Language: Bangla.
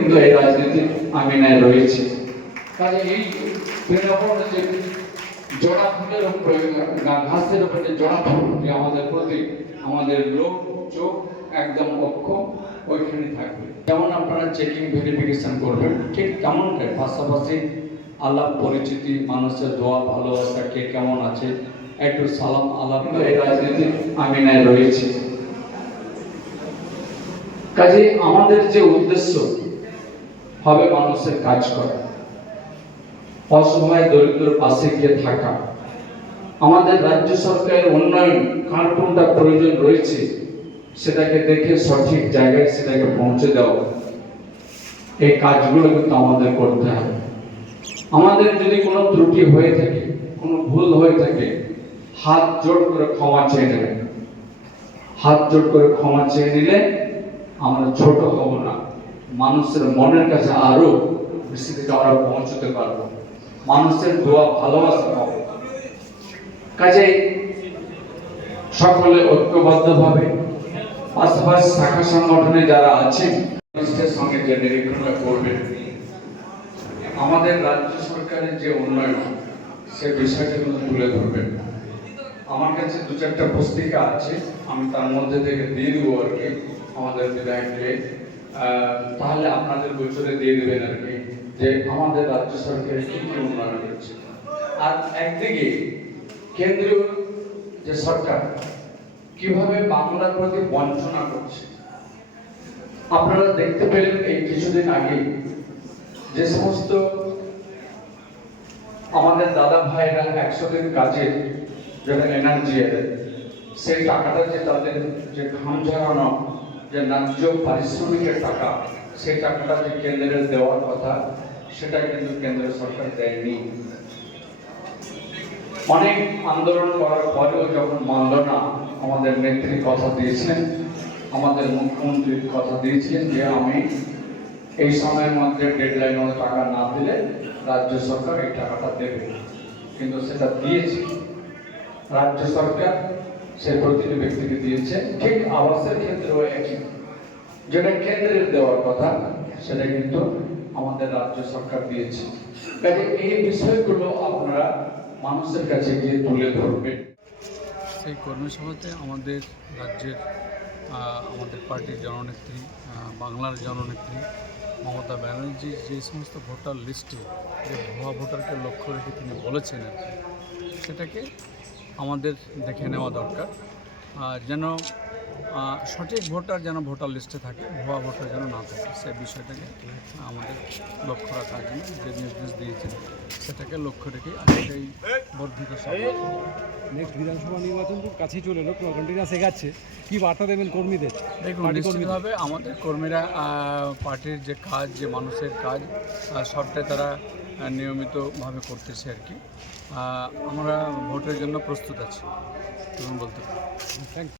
কিন্তু এই রাজনীতি আমি নাই রয়েছে। কাজে এই তৃণমূল যে জোড়া ফুলের উপরে ঘাসের উপরে যে জোড়া ফুল যে আমাদের প্রতি আমাদের লোক চোখ একদম অক্ষম ওইখানে থাকবে। যেমন আপনারা চেকিং ভেরিফিকেশন করবেন ঠিক তেমনটাই পাশাপাশি আলাপ পরিচিতি, মানুষের দোয়া ভালোবাসা, কে কেমন আছে একটু সালাম আলাপ, এই রাজনীতি আমি নাই রয়েছে। কাজে আমাদের যে উদ্দেশ্য হবে মানুষের কাজ করা, অসহায় দরিদ্র পাশে গিয়ে থাকা। আমাদের রাজ্য সরকারের উন্নয়ন কার কোনটা প্রয়োজন রয়েছে সেটাকে দেখে সঠিক জায়গায় সেটাকে পৌঁছে দেওয়া, এই কাজগুলো কিন্তু আমাদের করতে হবে। আমাদের যদি কোনো ত্রুটি হয়ে থাকে, কোনো ভুল হয়ে থাকে, হাত জোড় করে ক্ষমা চেয়ে নেবেন। হাত জোড় করে ক্ষমা চেয়ে নিলে আমরা ছোট হব না, মানুষের মনের কাছে আরো বেশি থেকে আমরা পৌঁছতে পারবো, মানুষের দোয়া ভালোবাসা পাবো। কাজেই সকলে ঐক্যবদ্ধভাবে পাশাপাশি শাখা সংগঠনে যারা আছেন মানুষের সঙ্গে যে নিরীক্ষণটা করবেন, আমাদের রাজ্য সরকারের যে উন্নয়ন সে বিষয়টা কিন্তু তুলে ধরবেন। আমার কাছে দু চারটা পুস্তিকা আছে, আমি তার মধ্যে থেকে দিয়ে দেবো আর কি আমাদের বিধায়ককে, তাহলে আপনাদের গোচরে দিয়ে দেবেন আর কি যে আমাদের রাজ্য সরকারের কি কি উন্নয়ন হচ্ছে। আর একদিকে কেন্দ্রীয় যে সরকার কিভাবে বাংলার প্রতি বঞ্চনা করছে। আপনারা দেখতে পেলেন এই কিছুদিন আগে যে সমস্ত আমাদের দাদা ভাইরা 100 দিন কাজের যারা এনার্জি সেই টাকাটা যে তাদের যে ঘাম ঝরানো যে ন্যায্য পারিশ্রমিকের টাকা, সেই টাকাটা যে কেন্দ্রের দেওয়ার কথা সেটা কিন্তু কেন্দ্র সরকার দেয়নি। অনেক আন্দোলন করার পরেও যখন মানল না, আমাদের নেত্রী কথা দিয়েছেন, আমাদের মুখ্যমন্ত্রী কথা দিয়েছিলেন যে আমি এই সময়ের মধ্যে ডেডলাইন মধ্যে টাকা না দিলে রাজ্য সরকার এই টাকাটা দেবে, কিন্তু সেটা দিয়েছে রাজ্য সরকার, সে প্রতিটি ব্যক্তিকে দিয়েছে। ঠিক আবাসের ক্ষেত্রেও একই, যেটা কেন্দ্রের দেওয়ার কথা সেটা কিন্তু আমাদের রাজ্য সরকার দিয়েছে। কাজে এই বিষয়গুলো আপনারা মানুষের কাছে গিয়ে তুলে ধরবেন। সেই কর্মী সভাতে আমাদের রাজ্যের আমাদের পার্টির জননেত্রী, বাংলার জননেত্রী মমতা ব্যানার্জি যে সমস্ত ভোটার লিস্টে যে ভুয়া ভোটারকে লক্ষ্য রেখে তিনি বলেছেন আর কি, সেটাকে আমাদের দেখে নেওয়া দরকার, যেন সঠিক ভোটার যেন ভোটার লিস্টে থাকে, ভুয়া ভোটার যেন না থাকে, সেই বিষয়টাকে আমাদের লক্ষ্য রাখার জন্য যে নির্দেশ দিয়েছেন সেটাকে লক্ষ্য রেখে আজকেই বর্ধিত সভা। নেক্সট বিধানসভা নির্বাচন তো কাছেই চলে এলো, কন্টিনিউয়াস এগাচ্ছে, কি বার্তা দেবেন কর্মীদের? দেখুন, নিশ্চিতভাবে আমাদের কর্মীরা পার্টির যে কাজ, যে মানুষের কাজ সবটাই তারা নিয়মিতভাবে করতেছে আর কি। আমরা ভোটের জন্য প্রস্তুত আছি এবং বলতে পারি। Thank you.